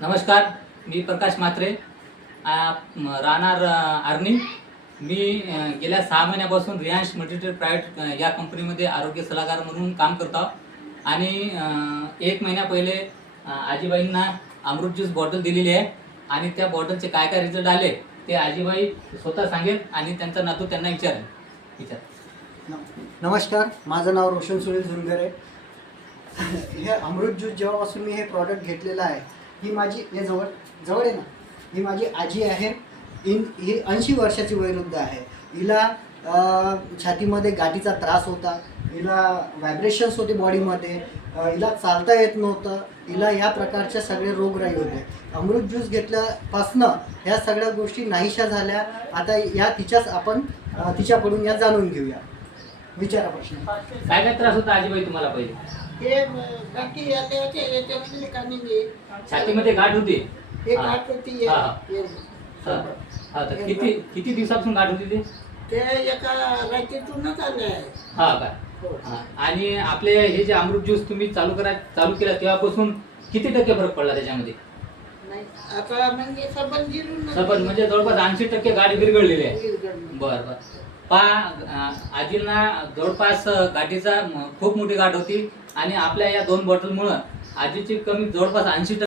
नमस्कार, मी प्रकाश म्हात्रे, राहणार आर्नी. मी गेल्या 6 महिन्यापासून रियांश मल्टीट्रेड प्रायव्हेट या कंपनीमध्ये आरोग्य सल्लागार म्हणून काम करतो. आणि 1 महिना पहिले आजीबाईंना अमृत ज्यूस बॉटल दिलेली आहे आणि त्या बॉटलचे काय काय रिझल्ट आले ते आजीबाई स्वतः सांगेल आणि त्यांचा नातू त्यांना विचार. नमस्कार, माझं नाव रोशन सुनील झुनगरे. हे अमृत ज्यूस जेव्हापासून मी हे प्रॉडक्ट घेतलेलं आहे, ही माझी हे जवळ आहे ना, ही माझी आजी आहे. ही 80 वर्षाची वयोवृद्ध आहे. हिला छातीमध्ये गाठीचा त्रास होता, हिला व्हायब्रेशन्स होते बॉडीमध्ये, हिला चालता येत नव्हतं, हिला या प्रकारचे सगळे रोगराई होते. अमृत ज्यूस घेतल्यापासनं ह्या सगळ्या गोष्टी नाहीशा झाल्या. आता या आपण तिच्याकडून या जाणून घेऊया. विचारा प्रश्न. काय काय त्रास होता आजीबाई तुम्हाला पहिले? हे गाठी याच्यामध्ये काढणे, छातीमध्ये गाठ होती. हे गाठ होती. तर किती दिवसापासून गाठ होती ते एका रात्रीतूनच आले आहे. हा का? आणि आपले हे जे अमृत ज्यूस तुम्ही चालू केला तेव्हापासून किती टक्के फरक पडला त्याच्यामध्ये? नाही आता म्हणजे सबन म्हणजे जवळपास 80% गाठ विरघळलेली आहे. जिरून बरं. आजींना जवळपास गाठीचा खूप मोठी गाठ होती आणि आपल्या या 2 बॉटलमुळं आजीची कमी जवळपास 80%